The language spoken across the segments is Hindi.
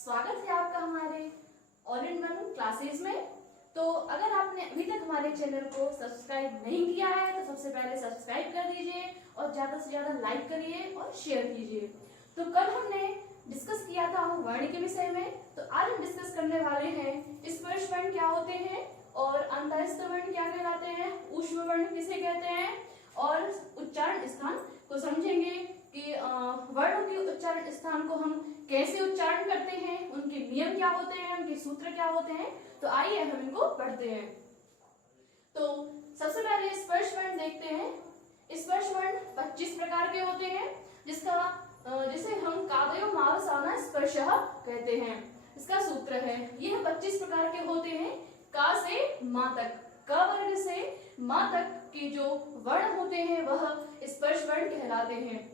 स्वागत है आपका हमारे ऑल इन वन क्लासेस में। तो अगर आपने अभी तक हमारे चैनल को सब्सक्राइब नहीं किया है तो सबसे पहले सब्सक्राइब कर दीजिए और ज्यादा से ज्यादा लाइक करिए और शेयर कीजिए। तो कल हमने डिस्कस किया था वर्ण के विषय में, तो आज हम डिस्कस करने वाले हैं स्पर्श वर्ण क्या होते हैं और अंतःस्थ वर्ण क्या कहलाते हैं, ऊष्म वर्ण किसे कहते हैं और उच्चारण स्थान को समझेंगे कि वर्णों के उच्चारण स्थान को हम कैसे उच्चारण करते हैं, उनके नियम क्या होते हैं, उनके सूत्र क्या होते हैं। तो आइए हम इनको पढ़ते हैं। तो सबसे पहले स्पर्श वर्ण देखते हैं। स्पर्श वर्ण 25 प्रकार के होते हैं, जिसे हम कादयो मावसाना स्पर्शः कहते हैं। इसका सूत्र है, यह 25 प्रकार के होते हैं। का से माँ तक, क वर्ग से माँ तक के जो वर्ण होते हैं वह स्पर्श वर्ण कहलाते हैं।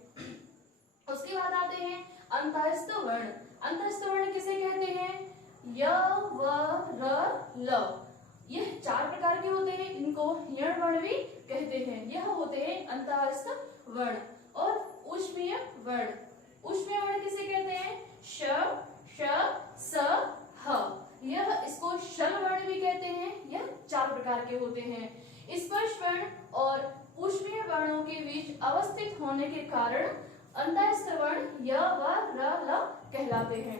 उसके बाद आते हैं अंतःस्थ वर्ण। अंतःस्थ वर्ण किसे कहते हैं, य व र ल। यह 4 प्रकार के होते हैं, इनको यण वर्ण भी कहते हैं। यह होते हैं अंतःस्थ वर्ण। और ऊष्मीय वर्ण, ऊष्मीय वर्ण किसे कहते हैं, श श स ह। इसको शल वर्ण भी कहते हैं। यह 4 प्रकार के होते हैं। स्पर्श वर्ण और ऊष्मीय वर्णों के बीच अवस्थित होने के कारण अंतःस्थ वर्ण य व र ल कहलाते हैं।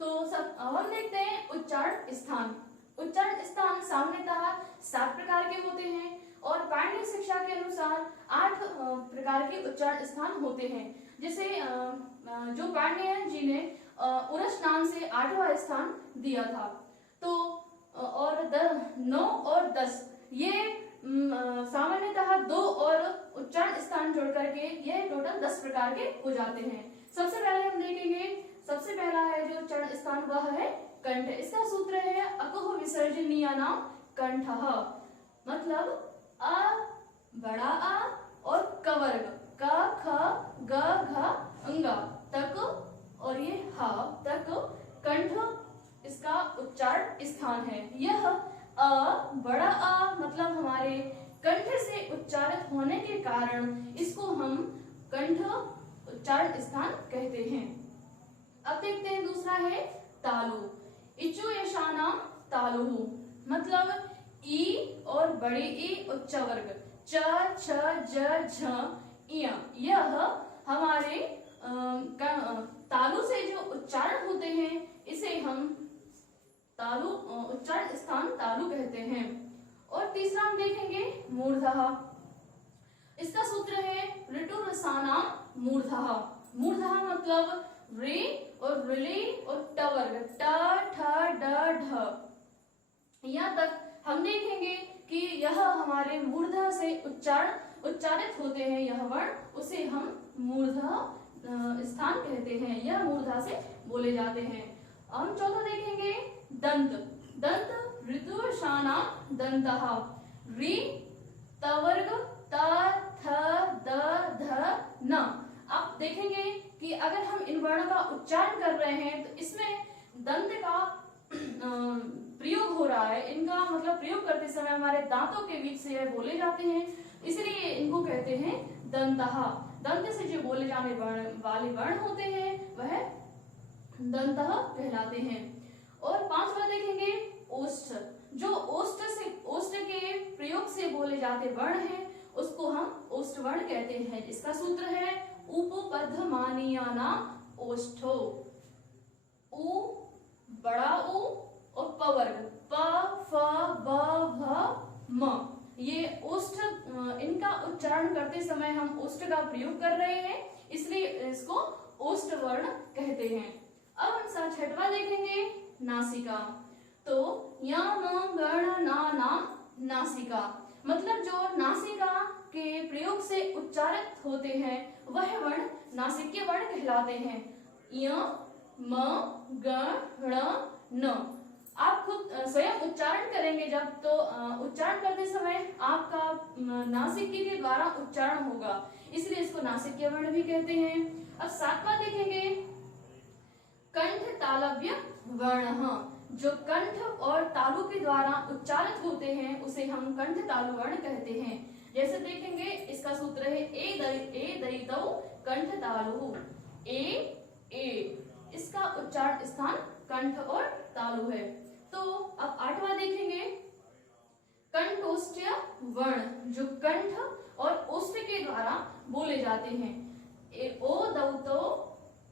तो सब हम देखते हैं उच्चारण स्थान। उच्चारण स्थान सामान्यतः 7 प्रकार के होते हैं और पाणिनि शिक्षा के अनुसार 8 प्रकार के उच्चारण स्थान होते हैं। जैसे जो पाणिनि जी ने उरस नाम से 8वां स्थान दिया था। तो और 9 और 10 ये सामान्यतः 2 और उच्चारण स्थान जोड़ करके ये टोटल 10 प्रकार के हो जाते हैं। सबसे पहले हम देखेंगे, सबसे पहला है जो उच्चारण स्थान वह है कंठ। इसका सूत्र है अकुह विसर्जनीयानाम कंठः। मतलब अ बड़ा आ और क वर्ग क ख ग घ अंग तक और ये ह तक कंठ इसका उच्चारण स्थान है। यह अ बड़ा आ मतलब हमारे कंठ से उच्चारित होने के कारण इसको हम कंठ उच्चारण स्थान कहते हैं। अब देखते हैं दूसरा है तालु। इचु यशानाम तालु मतलब ई और बड़े ई उच्च वर्ग च छ ज झ इय। यह हमारे तालु से जो उच्चारण होते हैं इसे हम तालु उच्चारण स्थान तालु कहते हैं। और तीसरा हम देखेंगे मूर्धः। इसका सूत्र है ऋतु रसानाम मूर्धः। मूर्धः मतलब रे और रिले और ट वर्ग ट ठ ड ढ। यहाँ तक हम देखेंगे कि यह हमारे मूर्धः से उच्चारित होते हैं। यह वर्ण उसे हम मूर्धः स्थान कहते हैं। यह मूर्धः से बोले जाते हैं। हम चौथा देखेंगे दंत। दंत ऋतुषानाम दंतः। री त वर्ग त थ द ध न। आप देखेंगे कि अगर हम इन वर्णों का उच्चारण कर रहे हैं तो इसमें दंत का प्रयोग हो रहा है। इनका मतलब प्रयोग करते समय हमारे दांतों के बीच से यह बोले जाते हैं, इसलिए इनको कहते हैं दंतः। दंत से जो बोले जाने वाले वर्ण होते हैं वह दंतः कहलाते हैं। और 5वां देखेंगे ओष्ठ। जो ओष्ठ के प्रयोग से बोले जाते वर्ण हैं उसको हम ओष्ठ वर्ण कहते हैं। इसका सूत्र है उपपद्धमानीयानाम ओष्ठो। उ बड़ा उ और प वर्ग प फ ब भ म। ये ओष्ठ, इनका उच्चारण करते समय हम ओष्ठ का प्रयोग कर रहे हैं, इसलिए इसको ओष्ठ वर्ण कहते हैं। अब हम 6वां देखेंगे नासिका। तो यम गण ना नाम नासिका मतलब जो नासिका के प्रयोग से उच्चारित होते हैं वह वर्ण नासिक्य वर्ण कहलाते हैं। य म ग ण न। आप खुद स्वयं उच्चारण करेंगे जब, तो उच्चारण करते समय आपका नासिक्य के द्वारा उच्चारण होगा, इसलिए इसको नासिक्य वर्ण भी कहते हैं। अब 7वां देखेंगे कंठ तालव्य वर्ण। जो कंठ और तालु के द्वारा उच्चारित होते हैं उसे हम कंठ तालु वर्ण कहते हैं। जैसे देखेंगे इसका सूत्र है ए दयितौ कंठ तालु। ए इसका उच्चारण स्थान कंठ और तालु है। तो अब 8वां देखेंगे, कंठोष्ठ्य वर्ण जो कंठ और ओष्ठ के द्वारा बोले जाते हैं। ओ दौतो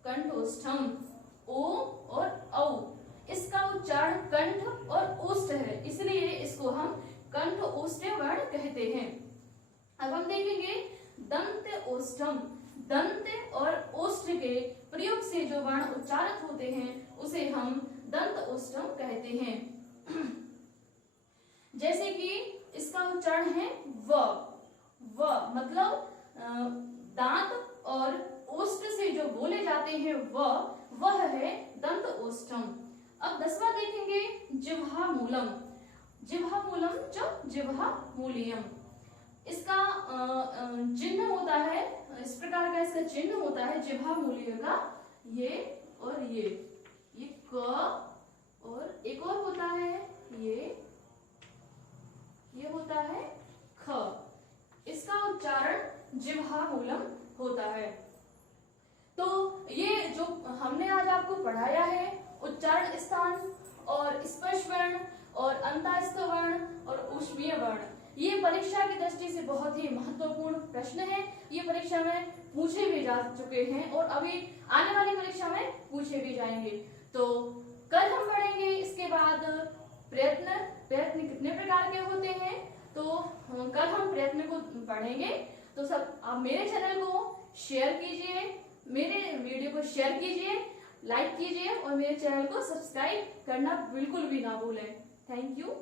कंठोष्ठम, ओ और औ, इसका उच्चारण कंठ और ओष्ठ है, इसलिए इसको हम कंठ ओष्ठ्य वर्ण कहते हैं। अब हम देखेंगे दंत ओष्ठम, दंत और ओष्ठ के प्रयोग से जो वर्ण उच्चारित होते हैं उसे हम दंत ओष्ठम कहते हैं। जैसे कि इसका उच्चारण है व मतलब दांत और ओष्ठ से जो बोले जाते हैं वह है दंत ओष्ठम। अब 10वां देखेंगे जिह्वा मूलम, जिह्वा मूलम जो जिह्वा मूलियम, इसका चिन्ह होता है, इस प्रकार का इसका चिन्ह होता है जिह्वा मूल्य का, ये और ये क और एक और होता है ये होता है ख, इसका उच्चारण जिह्वा मूलम होता है। तो ये जो हमने आज आपको पढ़ाया है उच्चारण स्थान और स्पर्श वर्ण और अंतःस्थ वर्ण और ऊष्मीय वर्ण, ये परीक्षा की दृष्टि से बहुत ही महत्वपूर्ण प्रश्न है। ये परीक्षा में पूछे भी जा चुके हैं और अभी आने वाली परीक्षा में पूछे भी जाएंगे। तो कल हम पढ़ेंगे इसके बाद प्रयत्न कितने प्रकार के होते हैं, तो कल हम प्रयत्न को पढ़ेंगे। तो सब आप मेरे चैनल को शेयर कीजिए, मेरे वीडियो को शेयर कीजिए, लाइक कीजिए और मेरे चैनल को सब्सक्राइब करना बिल्कुल भी ना भूलें। Thank you.